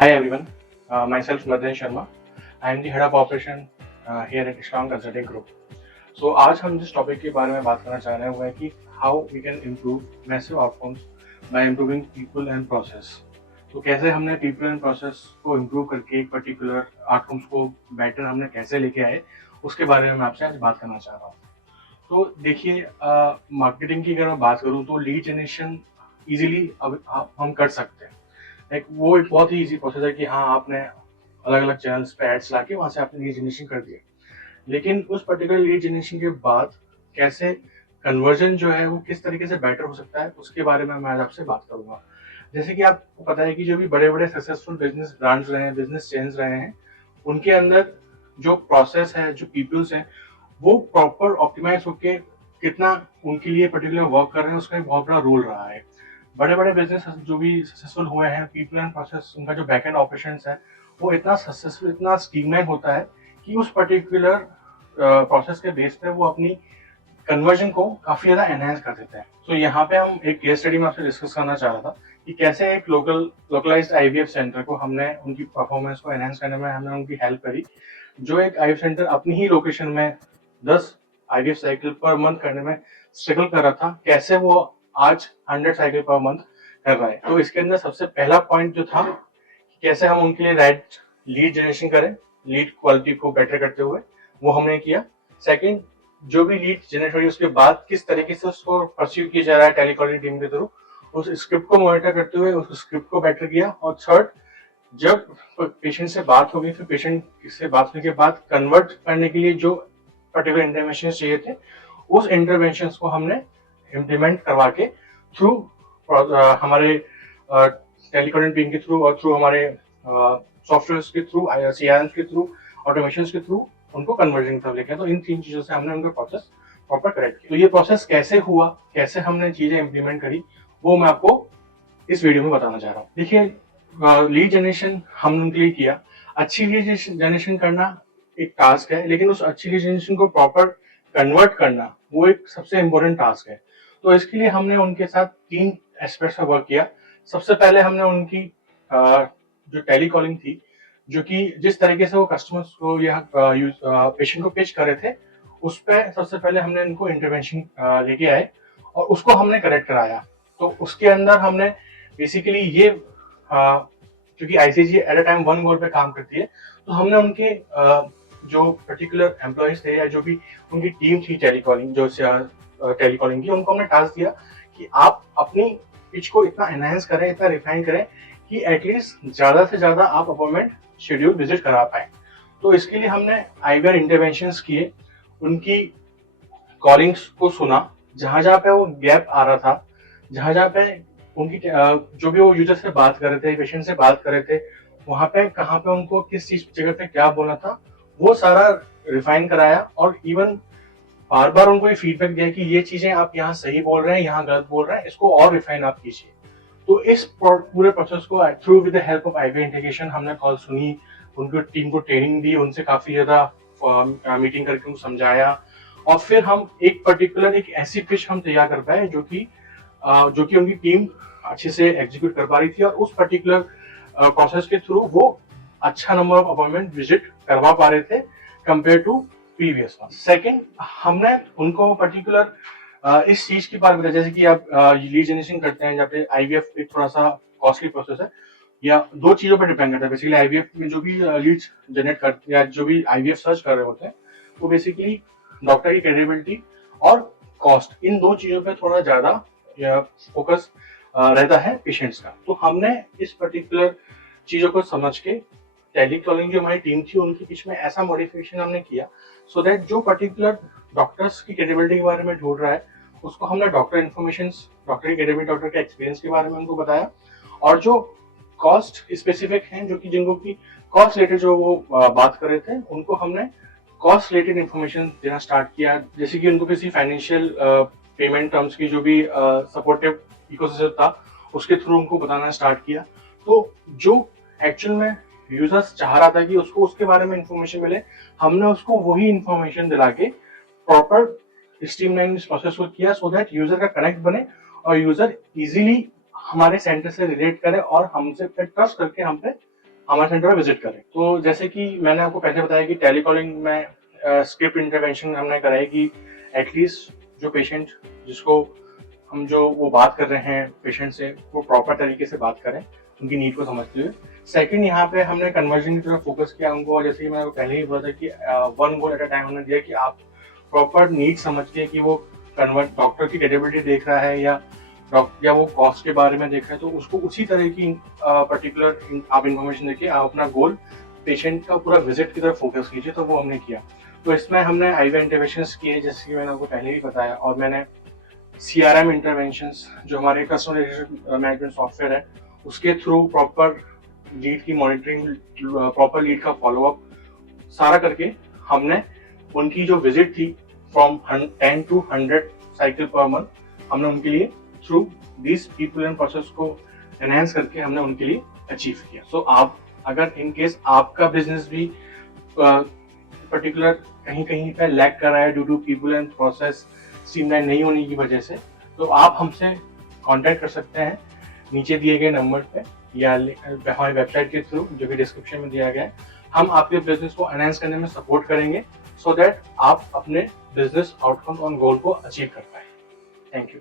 Hi everyone, myself Madan Sharma. I am the head of operation here at Strong Consulting Group. So आज हम जिस topic के बारे में बात करना चाह रहे हैं वो है कि how we can improve massive outcomes by improving people and process. तो कैसे हमने people and process को improve करके एक particular outcomes को better हमने कैसे लेके आए उसके बारे में मैं आपसे आज बात करना चाह रहा हूँ. तो देखिए मार्केटिंग की अगर मैं बात करूँ तो लीड जनरेशन इजीली हम कर सकते हैं. लाइक वो एक बहुत ही इजी प्रोसेस है कि हाँ आपने अलग अलग चैनल्स पे एड्स लाके वहां से आपने लीड जनरेशन कर दिया. लेकिन उस पर्टिकुलर लीड जनरेशन के बाद कैसे कन्वर्जन जो है वो किस तरीके से बेटर हो सकता है उसके बारे में मैं आज आपसे बात करूंगा. जैसे कि आपको पता है कि जो भी बड़े बड़े सक्सेसफुल बिजनेस ब्रांड्स रहे हैं, बिजनेस चेन्स रहे हैं, उनके अंदर जो प्रोसेस है, जो पीपल्स है, वो प्रॉपर ऑप्टिमाइज होके कितना उनके लिए पर्टिकुलर वर्क कर रहे हैं उसका एक बहुत बड़ा रोल रहा है. बड़े बड़े बिजनेस जो भी सक्सेसफुल हुए हैं, पीपल एंड प्रोसेस उनका जो बैक एंड ऑपरेशंस है वो इतना सक्सेसफुल, इतना स्ट्रीमलाइन होता है कि उस पर्टिकुलर प्रोसेस के बेस पे वो अपनी कन्वर्जन को काफी ज्यादा एनहांस कर देते हैं. तो यहाँ पे हम एक केस स्टडी में आपसे डिस्कस करना चाह रहा था कि कैसे एक लोकलाइज्ड आईवीएफ सेंटर को हमने उनकी परफॉर्मेंस को एनहांस करने में हमने उनकी हेल्प करी. जो एक आईवीएफ सेंटर अपनी ही लोकेशन में 10 आईवीएफ साइकिल पर मंथ करने में स्ट्रगल कर रहा था, कैसे वो आज 100 साइकिल पर मंथ कर रहा है. तो इसके अंदर सबसे पहला पॉइंट जो था कैसे हम उनके लिए राइट लीड जनरेशन करें, लीड क्वालिटी को बेटर करते हुए, वो हमने किया. सेकंड, जो भी लीड जनरेट हुई उसके बाद किस तरीके से उसको परस्यू किया जा रहा है टेलीकॉलिंग टीम के थ्रू, उस स्क्रिप्ट को मॉनिटर करते हुए उस स्क्रिप्ट को बेटर किया. और थर्ड, जब पेशेंट से बात होगी फिर पेशेंट से बात होने के बाद कन्वर्ट करने के लिए जो पर्टिकुलर इंटरवेंशन चाहिए थे उस इंटरवेंशन को हमने इम्प्लीमेंट करवा के थ्रू हमारे टेलीकॉलिंग टीम के थ्रू और थ्रू हमारे सॉफ्टवेयर के थ्रू, सीआरएम के थ्रू, ऑटोमेशन के थ्रू उनको कन्वर्जन की तरफ लेके. तो इन तीन चीजों से हमने उनका प्रोसेस प्रॉपर करेक्ट किया. तो ये प्रोसेस कैसे हुआ, कैसे हमने चीजें इम्प्लीमेंट करी, वो मैं आपको इस वीडियो में बताना चाह रहा हूँ. देखिए, लीड जनरेशन हमने उनके लिए किया. अच्छी लीड जनरेशन करना एक टास्क है, लेकिन उस अच्छी लीड जनरेशन को प्रॉपर कन्वर्ट करना वो एक सबसे इम्पोर्टेंट टास्क है. तो इसके लिए हमने उनके साथ 3 एस्पेक्ट्स का वर्क किया. सबसे पहले हमने उनकी जो टेलीकॉलिंग थी, जो कि जिस तरीके से वो कस्टमर्स को या पेशेंट को पिच कर रहे थे, उस पर सबसे पहले हमने इनको इंटरवेंशन लेके आए और उसको हमने करेक्ट कराया. तो उसके अंदर हमने बेसिकली ये क्योंकि आईसीजी एट अ टाइम 1 गोल पे काम करती है, तो हमने उनके जो पर्टिकुलर एम्प्लॉयज थे या जो भी उनकी टीम थी टेलीकॉलिंग टेलीकॉलिंग की, उनको हमने टास्क दिया कि आप अपनी पिच को इतना एनहांस करें, इतना रिफाइन करें कि एटलीस्ट ज्यादा से ज्यादा आप अपॉइंटमेंट शेड्यूल विजिट करा पाए. तो इसके लिए हमने आईवीआर इंटरवेंशंस किए, उनकी कॉलिंग्स को सुना, जहां जहां पे वो गैप आ रहा था, जहां जहां पे उनकी जो भी वो यूजर से बात कर रहे थे, पेशेंट से बात कर रहे थे, वहां पे कहाँ पे उनको किस चीज जगह पे क्या बोलना था, वो सारा रिफाइन कराया. और इवन बार बार उनको ये फीडबैक दिया कि ये चीजें आप यहाँ सही बोल रहे हैं, यहाँ गलत बोल रहे हैं, इसको और रिफाइन आप कीजिए. तो इस पूरे प्रोसेस को through with the help of IV integration हमने कॉल सुनी, उनकी टीम को ट्रेनिंग दी, उनसे काफी ज्यादा मीटिंग करके उनको समझाया, और फिर हम एक पर्टिकुलर एक ऐसी पिच हम तैयार कर पाए जो कि उनकी टीम अच्छे से एग्जीक्यूट कर पा रही थी, और उस पर्टिकुलर प्रोसेस के थ्रू वो अच्छा नंबर ऑफ अपॉइंटमेंट विजिट करवा पा रहे थे compare to previous one. Second, हमने उनको पर्टिकुलर इस चीज के बारे में बताया, जैसे कि आप लीड जनरेशन करते हैं जहाँ पे आईवीएफ एक थोड़ा सा कॉस्टली प्रोसेस है, या 2 चीजों पर डिपेंड करता है. बेसिकली आईवीएफ में जो भी लीड्स जनरेट करते हैं या जो भी आईवीएफ सर्च कर रहे होते हैं, वो बेसिकली डॉक्टर की क्रेडिबिलिटी और कॉस्ट, इन 2 चीजों पे थोड़ा ज्यादा फोकस रहता है पेशेंट्स का. तो हमने इस पर्टिकुलर चीजों को समझ के टेलीकॉलिंग जो हमारी टीम थी उनकी पिच में ऐसा मॉडिफिकेशन हमने किया सो दैट जो पर्टिकुलर डॉक्टर्स की क्रेडिबिलिटी के बारे में ढूंढ रहा है उसको हमने डॉक्टर इन्फॉर्मेशन, डॉक्टर की क्रेडिबिलिटी, डॉक्टर के एक्सपीरियंस के बारे में उनको बताया. और जो कॉस्ट स्पेसिफिक हैं, जो कि जिनको की कॉस्ट रिलेटेड जो वो बात कर रहे थे, उनको हमने कॉस्ट रिलेटेड इन्फॉर्मेशन देना स्टार्ट किया. जैसे कि उनको किसी फाइनेंशियल पेमेंट टर्म्स की जो भी सपोर्टिव इकोसिस्टम था उसके थ्रू उनको बताना स्टार्ट किया. तो जो एक्चुअल में यूजर्स चाह रहा था कि उसको उसके बारे में इंफॉर्मेशन मिले, हमने उसको वही इंफॉर्मेशन दिला के प्रॉपर स्ट्रीमलाइन इस प्रोसेस को किया सो दैट यूजर का कनेक्ट बने और यूजर इजीली हमारे सेंटर से रिलेट करे और हमसे फिर ट्रस्ट करके हम पे हमारे सेंटर में विजिट करें। तो जैसे कि मैंने आपको पहले बताया कि टेलीकॉलिंग में स्क्रिप्ट इंटरवेंशन हमने कराई कि एटलीस्ट जो पेशेंट जिसको हम जो वो बात कर रहे हैं पेशेंट से, वो प्रॉपर तरीके से बात करें उनकी नीड को समझते हुए। सेकंड, यहाँ पे हमने कन्वर्जन की तरफ फोकस किया उनको, और जैसे कि मैंने पहले ही बोला था कि one goal at a time हमने दिया कि आप प्रॉपर नीड समझ के कि वो कन्वर्ट डॉक्टर की क्रेडिबिलिटी देख रहा है या वो कॉस्ट के बारे में देख रहे हैं, तो उसको उसी तरह की पर्टिकुलर आप इन्फॉर्मेशन देके आप अपना गोल पेशेंट का पूरा विजिट की तरफ फोकस कीजिए। तो वो हमने किया। तो इसमें हमने आईवी इंटरवेंशंस किए जैसे कि मैंने आपको पहले ही बताया, और मैंने CRM इंटरवेंशंस जो हमारे कस्टमर रिलेशनशिप मैनेजमेंट सॉफ्टवेयर है उसके थ्रू प्रॉपर लीड की मॉनिटरिंग, प्रॉपर लीड का फॉलोअप सारा करके हमने उनकी जो विजिट थी from 10 to 100 cycle per month हमने उनके लिए through this people and process को एनहांस करके हमने उनके लिए अचीव किया। सो आप अगर इन केस आपका बिजनेस भी पर्टिकुलर कहीं कहीं पे लैग कर रहा है due to people and process streamline नहीं होने की वजह से, तो आप हमसे कांटेक्ट कर सकते हैं नीचे दिए गए नंबर पे या हमारी वेबसाइट के थ्रू जो कि डिस्क्रिप्शन में दिया गया है। हम आपके बिजनेस को एनहांस करने में सपोर्ट करेंगे सो दैट आप अपने बिजनेस आउटकम और गोल को अचीव कर पाए। Thank you.